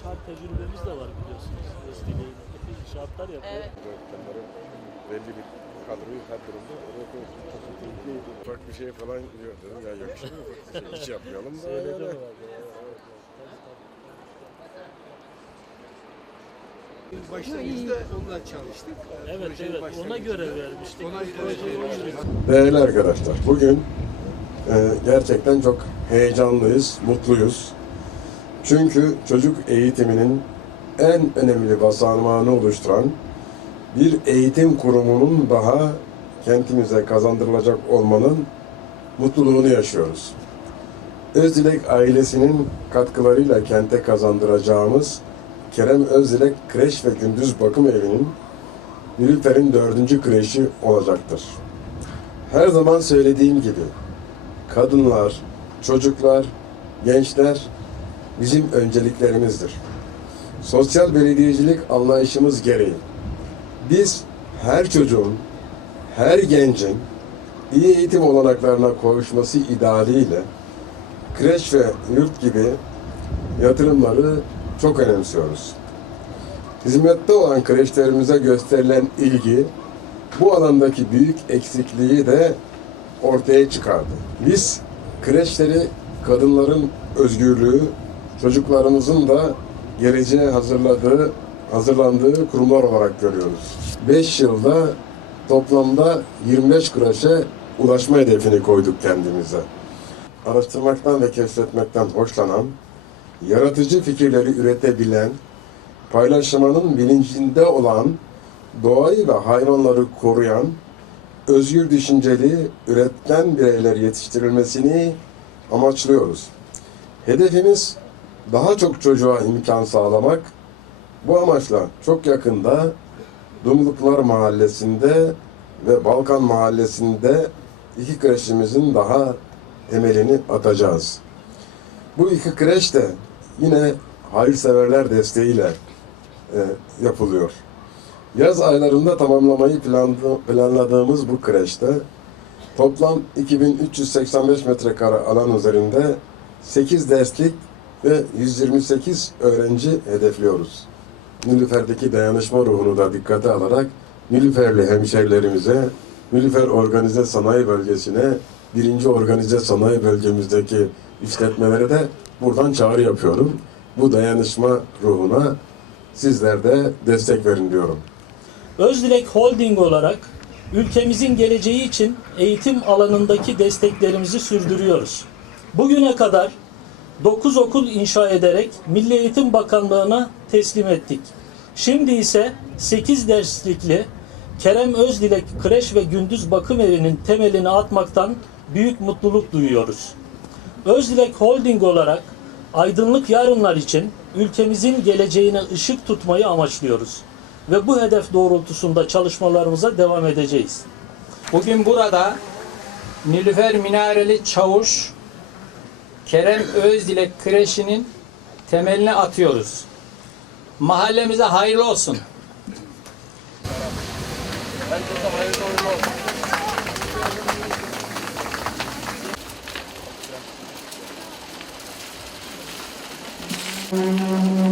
inşaat tecrübemiz de var biliyorsunuz. Eskiyle inşaatlar yapıyor. Evet. Öğretmenlerin belli bir kadroyu her durumda oraya koyuyorsun. Ufak bir şey falan diyor dedim ya yakışır mı? Hiç yapmayalım da Söyledi yani. Başlarımızda onunla çalıştık. Evet ona göre vermiştik. Ona göre. Değerli arkadaşlar, bugün e, gerçekten çok heyecanlıyız, mutluyuz. Çünkü çocuk eğitiminin en önemli basamağını oluşturan bir eğitim kurumunun daha kentimize kazandırılacak olmanın mutluluğunu yaşıyoruz. Özdilek ailesinin katkılarıyla kente kazandıracağımız Kerem Özdilek Kreş ve Gündüz Bakım Evi'nin Nilüfer'in dördüncü kreşi olacaktır. Her zaman söylediğim gibi kadınlar, çocuklar, gençler bizim önceliklerimizdir. Sosyal belediyecilik anlayışımız gereği biz her çocuğun, her gencin iyi eğitim olanaklarına kavuşması idealiyle kreş ve yurt gibi yatırımları çok önemsiyoruz. Hizmette olan kreşlerimize gösterilen ilgi bu alandaki büyük eksikliği de ortaya çıkardı. Biz kreşleri kadınların özgürlüğü, çocuklarımızın da geleceğe hazırladığı, hazırlandığı kurumlar olarak görüyoruz. 5 yılda toplamda 25 kreşe ulaşma hedefini koyduk kendimize. Araştırmaktan ve keşfetmekten hoşlanan, yaratıcı fikirleri üretebilen, paylaşmanın bilincinde olan, doğayı ve hayvanları koruyan, özgür düşünceli, üretken bireyler yetiştirilmesini amaçlıyoruz. Hedefimiz daha çok çocuğa imkan sağlamak. Bu amaçla çok yakında Dumluklar Mahallesi'nde ve Balkan Mahallesi'nde iki kreşimizin daha temelini atacağız. Bu iki kreş de yine hayırseverler desteğiyle e, yapılıyor. Yaz aylarında tamamlamayı planladığımız bu kreşte toplam 2385 metrekare alan üzerinde 8 derslik ve 128 öğrenci hedefliyoruz. Nilüfer'deki dayanışma ruhunu da dikkate alarak Nilüferli hemşerilerimize, Nilüfer Organize Sanayi Bölgesi'ne, birinci organize sanayi bölgemizdeki işletmelere de buradan çağrı yapıyorum. Bu dayanışma ruhuna sizler de destek verin diyorum. Özdilek Holding olarak ülkemizin geleceği için eğitim alanındaki desteklerimizi sürdürüyoruz. Bugüne kadar 9 okul inşa ederek Milli Eğitim Bakanlığı'na teslim ettik. Şimdi ise 8 derslikli Kerem Özdilek Kreş ve Gündüz Bakım Evi'nin temelini atmaktan büyük mutluluk duyuyoruz. Özdilek Holding olarak aydınlık yarınlar için ülkemizin geleceğine ışık tutmayı amaçlıyoruz ve bu hedef doğrultusunda çalışmalarımıza devam edeceğiz. Bugün burada Nilüfer Minareli Çavuş Kerem Özdilek Kreşi'nin temelini atıyoruz. Mahallemize hayırlı olsun. Müzik